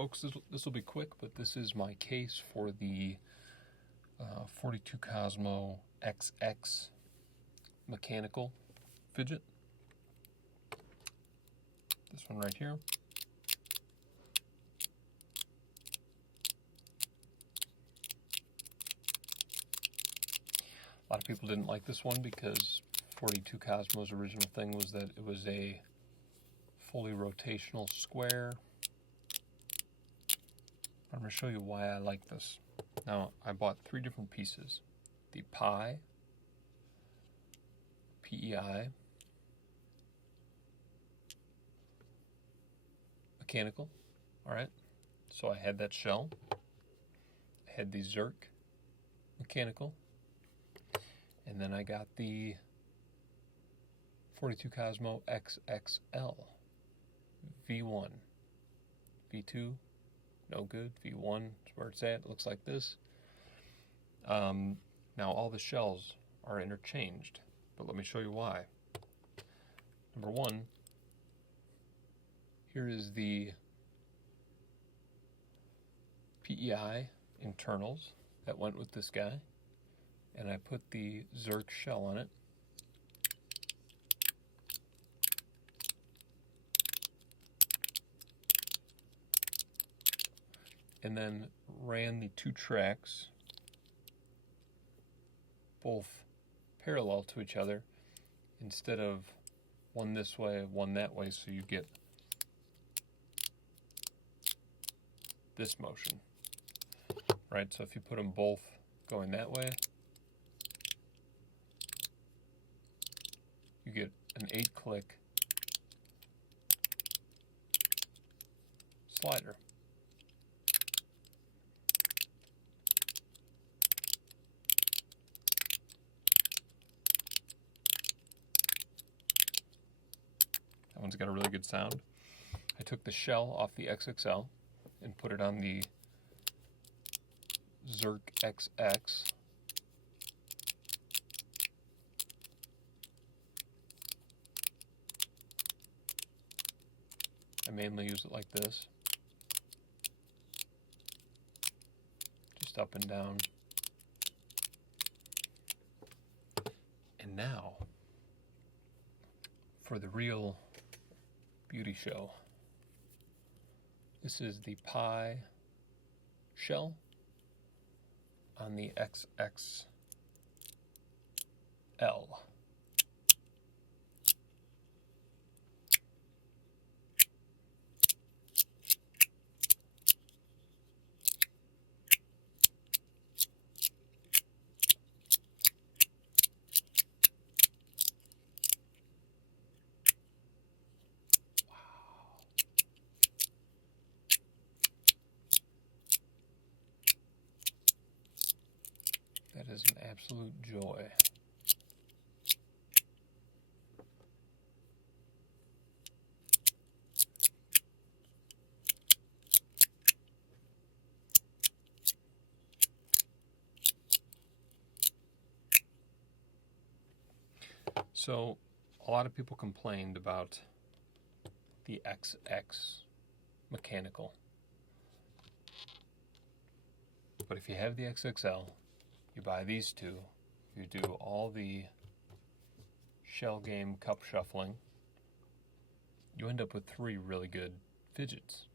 folks, this will be quick, but this is my case for the 42cosmo XX mechanical fidget. This one right here. A lot of people didn't like this one because 42cosmo's original thing was that it was a fully rotational square. I'm going to show you why I like this. Now, I bought 3 different pieces. The Pi, PEI, mechanical, alright, so I had that shell. I had the Zerk, mechanical, and then I got the 42cosmo XXL, V1, V2, no good, V1 is where it's at, it looks like this. Now all the shells are interchanged, but let me show you why. Number one, here is the PEI internals that went with this guy, and I put the Zerk shell on it. And then ran the 2 tracks, both parallel to each other, instead of one this way, one that way, so you get this motion, right? So if you put them both going that way, you get an 8-click slider. That one's got a really good sound. I took the shell off the XXL and put it on the Zerk XX. I mainly use it like this, just up and down. And now, for the real beauty show. This is the Pi shell on the XXL. That is an absolute joy. So, a lot of people complained about the XX mechanical. But if you have the XXL, you buy these 2, you do all the shell game cup shuffling, you end up with 3 really good fidgets.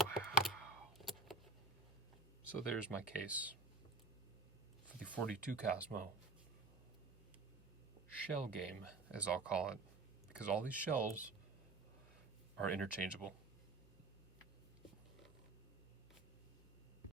Wow. So there's my case for the 42cosmo shell game, as I'll call it, because all these shells are interchangeable.